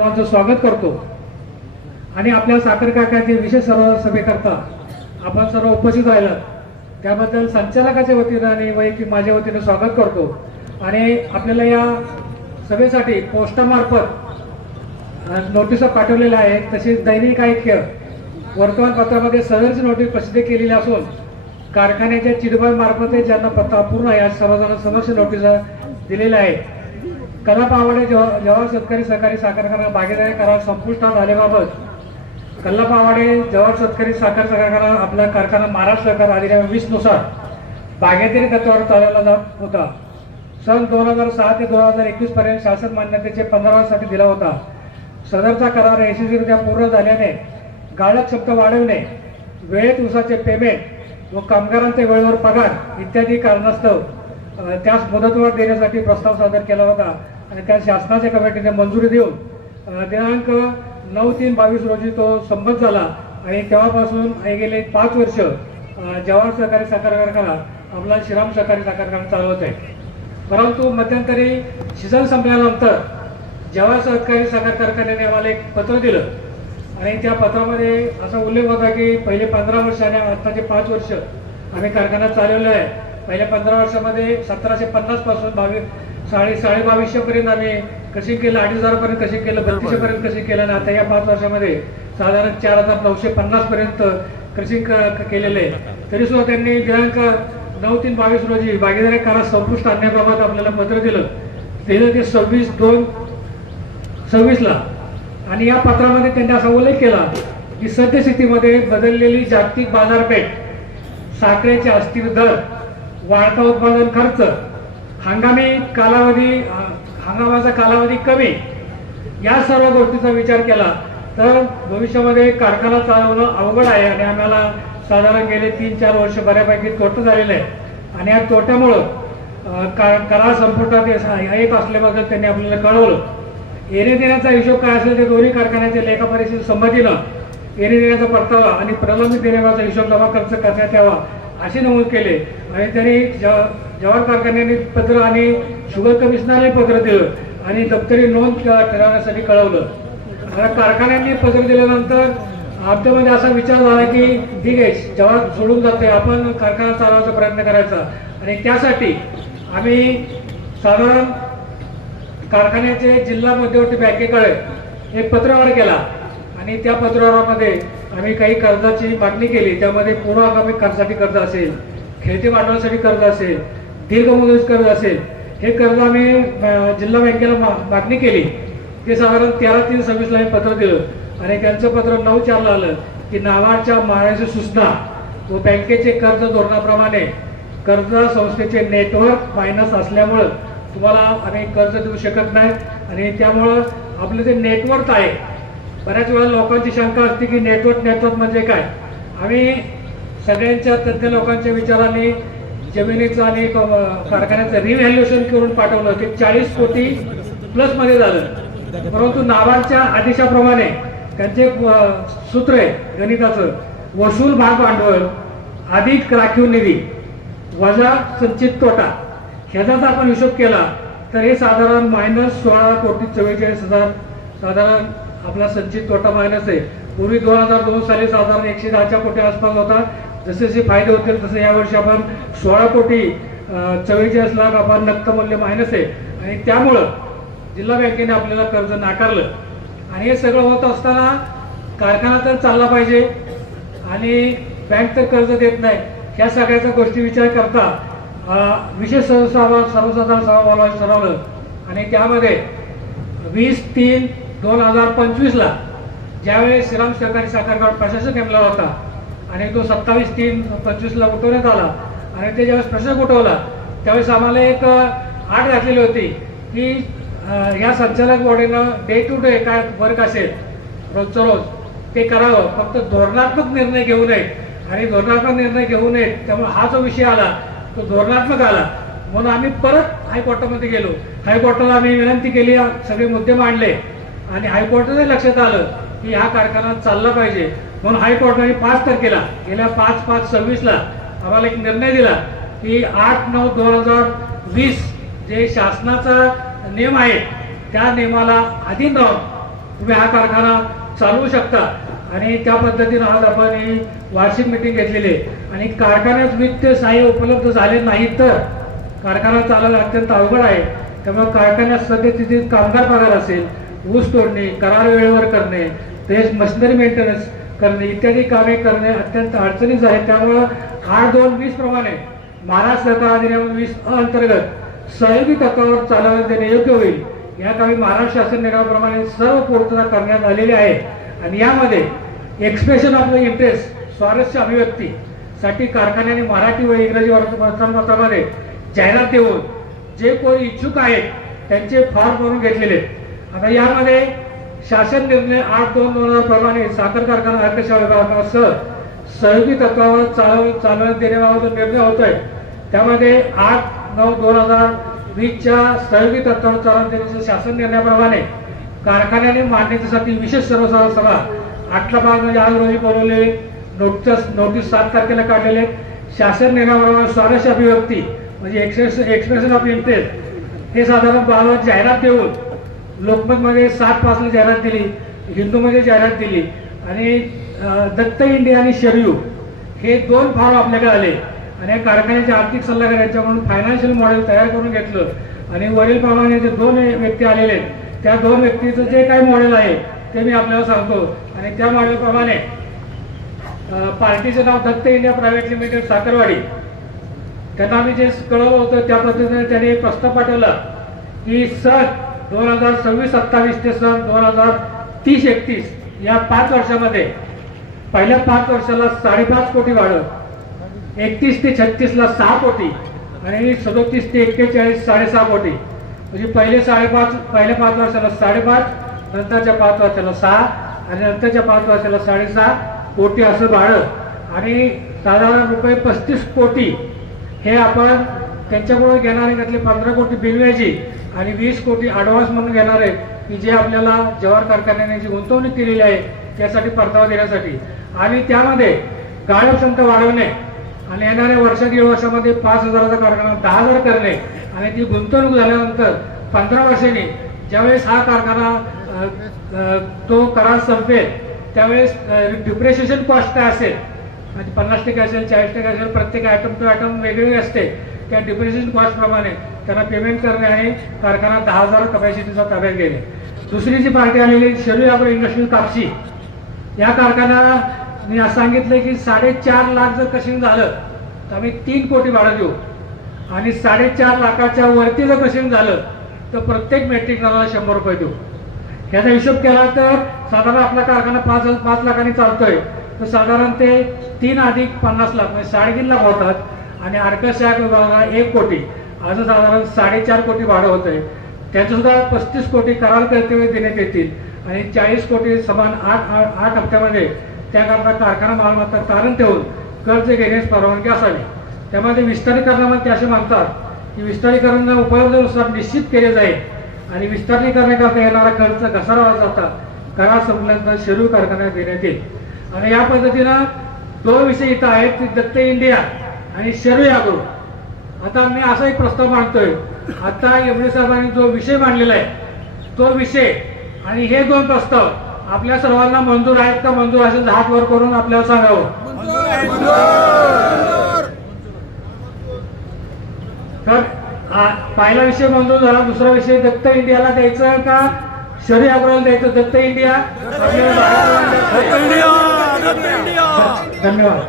सर्वांचं स्वागत करतो आणि आपल्या साखर कारखान्याचे विशेष सभेकरता आपण सर्व उपस्थित राहिला त्याबद्दल संचालकाच्या वतीने आणि वैयक्तिक माझ्या वतीने स्वागत करतो। आणि आपल्याला या सभेसाठी पोस्टामार्फत नोटिसा पाठवलेल्या आहेत, तसेच दैनिक ऐक्य वर्तमानपत्रामध्ये सदरची नोटीस प्रसिद्ध केलेली असून कारखान्याच्या चिडबाई मार्फत ज्यांना पत्ता अपूर्ण आहे अशा सर्वजण समक्ष नोटिसा दिलेल्या आहेत। कल्लाप आवाडे जवाहर शेतकरी सहकारी साखर कारखाना भागीदारी करार संपुष्टात आल्याबाबत कल्लाप आवाडे जवाहर शेतकरी साखर कारखाना आपला कारखाना महाराष्ट्र सरकार अधिनियम 20 नुसार भागीदारी तत्वावर चालवला जात होता। सन 2006 ते 2021 पर्यंत शासन मान्यतेचे 15 वर्षासाठी दिला होता। सदरचा करार यशस्वीरित्या पूर्ण झाल्याने गाळप शब्द वाढवणे, वेळेत ऊसाचे पेमेंट व कामगारांचे वेळेवर पगार इत्यादी कारणास्तव त्यास मुदतवाढ देण्यासाठी प्रस्ताव सादर केला होता आणि त्या शासनाच्या कमिटीने मंजुरी देऊन दिनांक 9/3/22 रोजी तो संमत झाला आणि तेव्हापासून गेले 5 वर्ष जवाहर सहकारी साखर कारखाना आपला श्रीराम सहकारी साखर कारखाना चालवत आहे। परंतु मध्यंतरी सीझन संपल्यानंतर जवाहर सहकारी साखर कारखान्याने आम्हाला एक पत्र दिलं आणि त्या पत्रामध्ये असा उल्लेख होता की पहिले 15 वर्ष आणि आताचे 5 वर्ष आम्ही कारखाना चालवला आहे। पहिल्या 15 वर्षामध्ये 1750 पासून 22,500 पर्यंत आम्ही कशी केलं, 2,500 पर्यंत कशी केलं, 3200 पर्यंत कशी केलं आणि आता या 5 वर्षामध्ये साधारण 4,950 पर्यंत कृषी केलेले आहे। तरी सुद्धा त्यांनी दिनांक 9/3/22 रोजी भागीदारी करार संपुष्ट आणण्याबाबत आपल्याला पत्र दिलं ते 26/2/26 आणि या पत्रामध्ये त्यांनी असा उल्लेख केला की सद्यस्थितीमध्ये बदललेली जागतिक बाजारपेठ, साखरेचे अस्थिर दर, वाढता उत्पादन खर्च, हंगामाचा कालावधी कमी या सर्व गोष्टीचा विचार केला तर भविष्यामध्ये कारखाना चालवणं अवघड आहे आणि आम्हाला साधारण गेले 3-4 वर्ष बऱ्यापैकी तोटा झालेला आहे आणि या तोट्यामुळं करार संपुष्टात येत असल्याबद्दल त्यांनी आपल्याला कळवलं। येणे देण्याचा हिशोब काय असेल ते दोन्ही कारखान्याच्या लेखापरीक्षेच्या संमतीनं येणे देण्याचा परतावा आणि प्रलंबित देण्याचा हिशोब जमा खर्च करण्यात यावा असे नमूद केले आणि त्यांनी जवाहर कारखान्याने पत्र आणि शुगर कमिशनरने पत्र दिलं आणि दप्तरी नोंद ठरवण्यासाठी कळवलं। आता कारखान्यांनी पत्र दिल्यानंतर आमच्यामध्ये असा विचार झाला की ठीक आहे, जवाहर सोडून जाते, आपण कारखाना चालवायचा प्रयत्न करायचा आणि त्यासाठी आम्ही साधारण कारखान्याचे जिल्हा मध्यवर्ती बँकेकडे एक पत्रव्यवहार केला आणि त्या पत्रव्यवहारामध्ये आम्ही काही कर्जाची मागणी केली। त्यामध्ये पूर्वगामी कर्जासाठी कर्ज असेल, खेळते भांडवलासाठी कर्ज असेल, दीर्घ मुदत कर्ज असेल, हे कर्ज आम्ही जिल्हा बँकेला मागणी केली। ते साधारण 13/3/26 आम्ही पत्र दिलं आणि त्यांचं पत्र 9/4 आलं की नाबार्डच्या महाराष्ट्र सूचना व बँकेचे कर्ज धोरणाप्रमाणे कर्ज संस्थेचे नेटवर्क मायनस असल्यामुळं तुम्हाला आम्ही कर्ज देऊ शकत नाही आणि त्यामुळं आपलं जे नेटवर्क आहे, बऱ्याच वेळा लोकांची शंका असते की नेटवर्क म्हणजे काय। आम्ही सगळ्यांच्या तज्ञ लोकांच्या विचाराने जमिनीचं आणि कारखान्याचं रिव्हॅल्युएशन करून पाठवलं ते 40 कोटी प्लस मध्ये झालं। परंतु नाबार्डच्या आदेशाप्रमाणे त्यांचे सूत्र आहे गणिताचं, वसूल भाग भांडवल अधिक राखीव निधी वजा संचित तोटा, ह्याचा जर आपण हिशोब केला तर हे साधारण -16,44,000 साधारण आपला संचित तोटा मायनस आहे। पूर्वी 2002 साली साधारण 110 कोटी आसपास होता। जसे जसे फायदे होतील तसे यावर्षी आपण 16,44,00,000 आपण नक्त मूल्य मायनस आहे आणि त्यामुळं जिल्हा बँकेने आपल्याला कर्ज नाकारलं आणि हे सगळं होत असताना कारखाना तर चालला पाहिजे आणि बँक तर कर्ज देत नाही, ह्या सगळ्याच्या गोष्टी विचार करता विशेष सर्वसाधारण सभा बोलवायचं ठरवलं आणि त्यामध्ये 20/3/2025 ज्यावेळेस श्रीराम सहकारी साखर कारखाना प्रशासक नेमला होता आणि तो 27/3/25 उठवण्यात आला आणि ते ज्यावेळेस प्रशासक उठवला त्यावेळेस आम्हाला एक आठ घातलेली होती की ह्या संचालक बॉडीनं डे टू डे काय वर्क असेल रोजचं रोज ते करावं, फक्त धोरणात्मक निर्णय घेऊ नये आणि धोरणात्मक निर्णय घेऊ नये। त्यामुळे हा जो विषय आला तो धोरणात्मक आला म्हणून आम्ही परत हायकोर्टामध्ये गेलो। हायकोर्टाला आम्ही विनंती केली, सगळे मुद्दे मांडले आणि हायकोर्टाने लक्षात आलं की हा कारखाना चालला पाहिजे म्हणून हायकोर्टाने 5 तारखेला गेल्या 5/5/26 आम्हाला एक निर्णय दिला की 8/9/2020 जे शासनाचा नियम आहे त्या नियमाला अधीन राहून तुम्ही हा कारखाना चालवू शकता. आणि त्या पद्धतीनं आज आपण ही वार्षिक मीटिंग घेतलेली आहे. आणि कारखान्यात वित्तीय सहाय्य उपलब्ध झाले नाही तर कारखाना चालवणं अत्यंत अवघड आहे. त्यामुळे कारखान्यात सद्यस्थितीत कामगार पगार असेल, ऊस तोडणे, करार वेळेवर करणे, तसेच मशिनरी मेंटेनन्स करणे इत्यादी कामे करणे अत्यंत अडचणीच आहे. त्यामुळं 8-2-20 प्रमाणे महाराष्ट्र सहकार अधिनियम 20 अंतर्गत सहयोगी तत्वावर चालवण्यात देणे योग्य होईल. या कामी महाराष्ट्र शासन नियमाप्रमाणे सर्व पूर्तता करण्यात आलेली आहे. आणि यामध्ये एक्सप्रेशन ऑफ द इंटरेस्ट स्वारस्य अभिव्यक्ती साठी कारखान्याने मराठी व इंग्रजी वर्तमानपत्रामध्ये जाहिरात देऊन जे कोणी इच्छुक आहेत त्यांचे फॉर्म भरून घेतलेले आहेत. आता यामध्ये शासन निर्णय 8/2/2000 प्रमाणे साखर कारखाना अर्थसेवा विभागासह सहयोगी तत्वावर चालवण्यात देण्याबाबत जो निर्णय होतोय त्यामध्ये 8/9/2020च्या सहयोगी तत्वावर चालवण्यात देण्याच्या शासन निर्णयाप्रमाणे कारखान्याने मान्यतेसाठी विशेष सर्वसाधारण सभा 8/5 म्हणजे आज रोजी बोलवले, नोटीस 7 तारखेला काढलेले. शासन निर्णयाप्रमाणे स्वारस्य अभिव्यक्ती म्हणजे एक्सप्रेशन ऑफ इंटरेस्ट हे साधारण 12 जाहिरात देऊन लोकमतमध्ये 7/5ला जाहिरात दिली, हिंदूमध्ये जाहिरात दिली. आणि दत्त इंडिया आणि शरयू हे 2 फॉर्म आपल्याकडे आले. आणि या कारखान्याचे आर्थिक सल्लागार यांच्याकडून फायनान्शियल मॉडेल तयार करून घेतलं. आणि वरील प्रमाणे जे 2 व्यक्ती आलेले आहेत त्या 2 व्यक्तीचं जे काही मॉडेल आहे ते मी आपल्याला सांगतो. आणि त्या मॉडेलप्रमाणे पार्टीचं नाव Datta India private limited Sakharwadi. त्यांना आम्ही जे कळवलं होतं त्या पद्धतीने त्यांनी प्रस्ताव पाठवला की सन 2026-27 ते सन 2030-31 या 5 वर्षामध्ये पहिल्या 5 वर्षाला 5.5 कोटी भाडं, 31 ते 36ला 6 कोटी आणि 37 ते 41 6.5 कोटी. म्हणजे पहिल्या 5 वर्षाला 5.5, नंतरच्या 5 वर्षाला 6 आणि नंतरच्या 5 वर्षाला 6.5 कोटी असं भाडं. आणि साधारण रुपये 35 कोटी हे आपण त्यांच्याकडून घेणारे त्यातले 15 कोटी बिनव्याजी आणि 20 कोटी ॲडव्हान्स म्हणून घेणार आहे की जे आपल्याला जवाहर कारखान्याने जी गुंतवणूक केलेली आहे त्यासाठी परतावा देण्यासाठी. आणि त्यामध्ये गाळप क्षमता वाढवणे आणि येणाऱ्या वर्षा 1.5 वर्षामध्ये 5,000चा कारखाना 10,000 करणे. आणि ती गुंतवणूक झाल्यानंतर 15 वर्षांनी ज्यावेळेस हा कारखाना तो करार संपेल त्यावेळेस डिप्रिशिएशन कॉस्ट काय असेल, म्हणजे 50% असेल, 40% असेल, प्रत्येक आयटम टू आयटम वेगवेगळे असते. त्या डिप्रिशिएशन कॉस्ट प्रमाणे त्यांना पेमेंट करणे आणि कारखाना 10,000 कपॅसिटीचा ताब्यात घेणे. दुसरी जी पार्टी आलेली शरयू ॲग्रो इंडस्ट्रीयल कापशी या कारखान्याला मी असं सांगितलं की 4.5 लाख जर क्रशिंग झालं तर आम्ही 3 कोटी भाडं देऊ. आणि 4.5 लाखाच्या वरती जर क्रशिंग झालं तर प्रत्येक मेट्रिक टनाला 100 रुपये देऊ. ह्याचा हिशोब केला तर साधारण आपला कारखाना 5 लाखांनी चालतोय तर साधारण ते 3 अधिक 50 लाख म्हणजे 3.5 लाख होतात. आणि अर्कशाख विभागाला 1 कोटी असं साधारण 4.5 कोटी भाडं होत आहे. त्याचं सुद्धा 35 कोटी करार कर्तव्य देण्यात येतील आणि 40 कोटी समान 8 हप्त्यामध्ये त्याकरता कारखाना मालमत्ता तारण ठेवून कर्ज घेण्यास परवानगी असावी. त्यामध्ये विस्तारीकरणामध्ये ते असे मानतात की विस्तारीकरण उपलब्धतेनुसार निश्चित केले जाईल आणि विस्तारीकरणाकरता येणारा खर्च घसारा जाता करार संपल्यानंतर शरयू कारखान्यात देण्यात येईल. आणि या पद्धतीनं 2 विषय इथं आहेत की दत्त इंडिया आणि शरयू ॲग्रो. आता मी असा एक प्रस्ताव मांडतोय. आता एवढे साहेबांनी जो विषय मांडलेला आहे तो विषय आणि हे 2 प्रस्ताव आपल्या सर्वांना मंजूर आहेत का? मंजूर असेल हात वर करून आपल्याला सांगावं. तर पहिला विषय मंजूर झाला. दुसरा विषय दत्त इंडियाला द्यायचं का शरयू ॲग्रोला द्यायचं? दत्त इंडिया. धन्यवाद.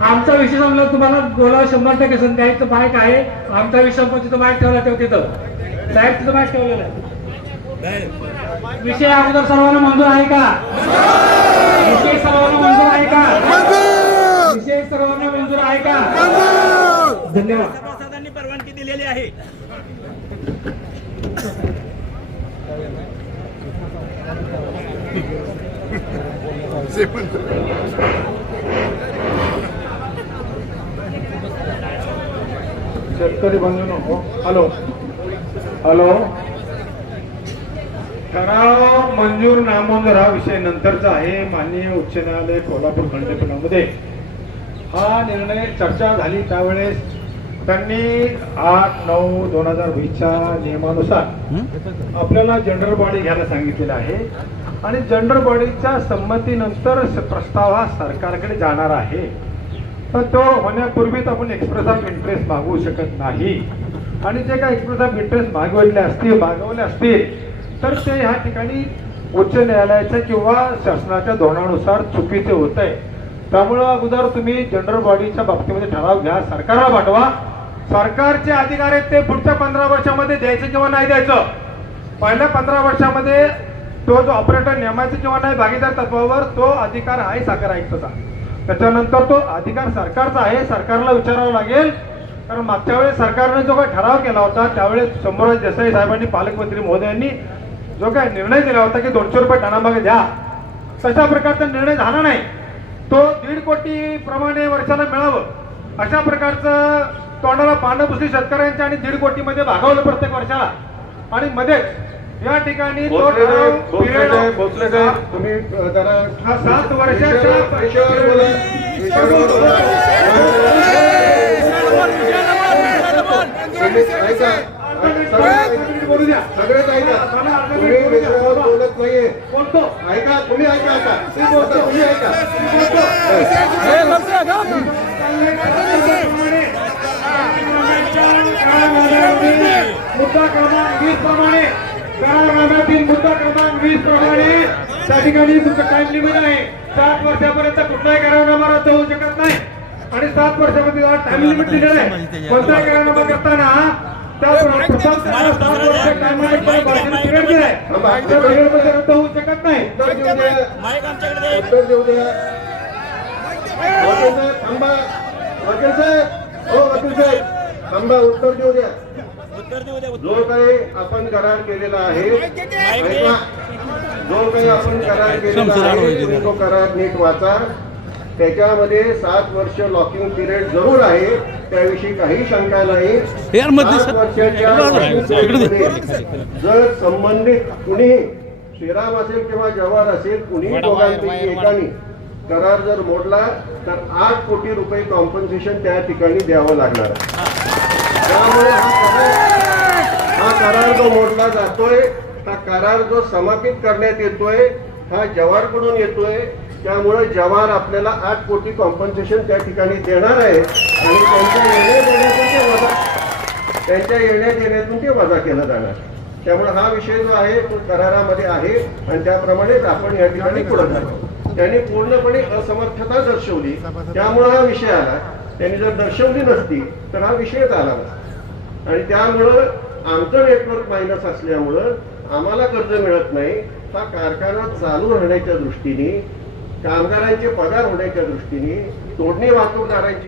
आमचा विषय समजा तुम्हाला बोलावं 100% संधी आहे. तर बाईक आहे आमचा विषय तिथं बाईक ठेवला तेव्हा तिथं साहेब तिथं बाईक ठेवलेला आहे. विषय अगोदर सर्वांना मंजूर आहे का? विषय सर्वांना मंजूर आहे का? विषय सर्वांना मंजूर आहे का? धन्यवाद. सभासदांनी परवानगी दिलेली आहे. शेतकरी बंधूंनो, हॅलो ठराव मंजूर नामंजूर हा विषय नंतरचा आहे. माननीय उच्च न्यायालय कोल्हापूर खंडपीठामध्ये हा निर्णय चर्चा झाली त्यावेळेस त्यांनी 8/9/2020च्या नियमानुसार आपल्याला जनरल बॉडी घ्यायला सांगितलेलं आहे आणि जनरल बॉडीच्या संमतीनंतर प्रस्ताव हा सरकारकडे जाणार आहे. तर तो होण्यापूर्वीच आपण एक्सप्रेस ऑफ इंटरेस्ट मागवू शकत नाही आणि जे काही एक्सप्रेस ऑफ इंटरेस्ट मागवले असतील तर ते ह्या ठिकाणी उच्च न्यायालयाच्या किंवा शासनाच्या धोरणानुसार चुकीचे होत आहे. त्यामुळं अगोदर तुम्ही जनरल बॉडीच्या बाबतीमध्ये ठराव घ्या, सरकारला पाठवा. सरकारचे अधिकार आहेत ते पुढच्या 15 वर्षामध्ये द्यायचं किंवा नाही द्यायचं. पहिल्या 15 वर्षामध्ये तो जो ऑपरेटर नेमायचा किंवा नाही भागीदार तत्वावर तो अधिकार आहे साखर आयुक्ताचा. त्याच्यानंतर तो अधिकार सरकारचा आहे, सरकारला विचारावं लागेल. कारण मागच्या वेळेस सरकारने जो काही ठराव केला होता त्यावेळेस शंभूराज देसाई साहेबांनी पालकमंत्री महोदयांनी जो काही निर्णय दिला होता की 200 रुपये टनामागे द्या, तशा प्रकारचा निर्णय झाला नाही. तो 1.5 कोटी प्रमाणे वर्षाला मिळावं अशा प्रकारचं तोंडाला पानं पुसली शेतकऱ्यांच्या आणि 1.5 कोटीमध्ये भागवलं प्रत्येक वर्षाला. आणि मध्येच या ठिकाणी तो ठराव भोसले साहेब तुम्ही जरा हा 7 वर्षाच्या विषयावर बोला. तुम्ही ऐका, बोलू द्या. सगळेच ऐका. तुम्ही विषयावर बोलत नाहीये. बोलतो. ऐका, तुम्ही ऐका. आता तुम्ही ऐका. मुद्दा क्रमांक 20 प्रमाणे करारातील मुद्दा क्रमांक 20 प्रमाणे त्या ठिकाणी तुमचं टाइम लिमिट आहे. 7 वर्षापर्यंत कुठलाही करारनामा रद्द होऊ शकत नाही आणि 7 वर्षामध्ये टाइम लिमिट दिलेलं आहे. कोणताही करारनामा करताना त्या प्रथम 7 वर्ष पिरियड दिलाय. त्या पिरियडमध्ये रद्द होऊ शकत नाही. उत्तर देऊ द्या. माईक आमच्याकडे दे. उत्तर देऊ द्या. वकील साहेब थांबा. वकील साहेब, हो वकील साहेब थांबा, उत्तर देऊ द्या. उत्तर देऊ दे. जो काही आपण करार केलेला आहे, ऐका, जो काही आपण करार केलेला आहे तुम्ही तो करार नीट वाचा. त्याच्यामध्ये 7 वर्ष लॉकिंग पिरियड जरूर आहे, त्याविषयी काही शंका नाही. 7 वर्षाच्या locking period जर संबंधित कुणी श्रीराम असेल किंवा जवाहर असेल कुणी दोघांपैकी एकाने करार जर मोडला तर 8 कोटी रुपये कॉम्पन्सेशन त्या ठिकाणी द्यावं लागणार आहे. त्यामुळे हा करार जो मोडला जातोय, हा करार जो समापित करण्यात येतोय, हा जवाहरकडून येतोय. त्यामुळे जवाहर आपल्याला 8 कोटी कॉम्पन्सेशन त्या ठिकाणी देणार आहे आणि त्यांच्या येण्यात येण्यातून ते वजा केलं जाणार. त्यामुळे हा विषय जो आहे तो करारामध्ये आहे आणि त्याप्रमाणेच आपण या ठिकाणी पुढे जातो. त्यांनी पूर्णपणे असमर्थता दर्शवली, त्यामुळे हा विषय आला. त्यांनी जर दर्शवली नसती तर हा विषयच आला नसता आणि त्यामुळं आमचं नेटवर्क मायनस असल्यामुळं आम्हाला कर्ज मिळत नाही. हा कारखाना चालू राहण्याच्या दृष्टीने, कामगारांचे पगार होण्याच्या दृष्टीने, तोडणी वाहतूकदारांची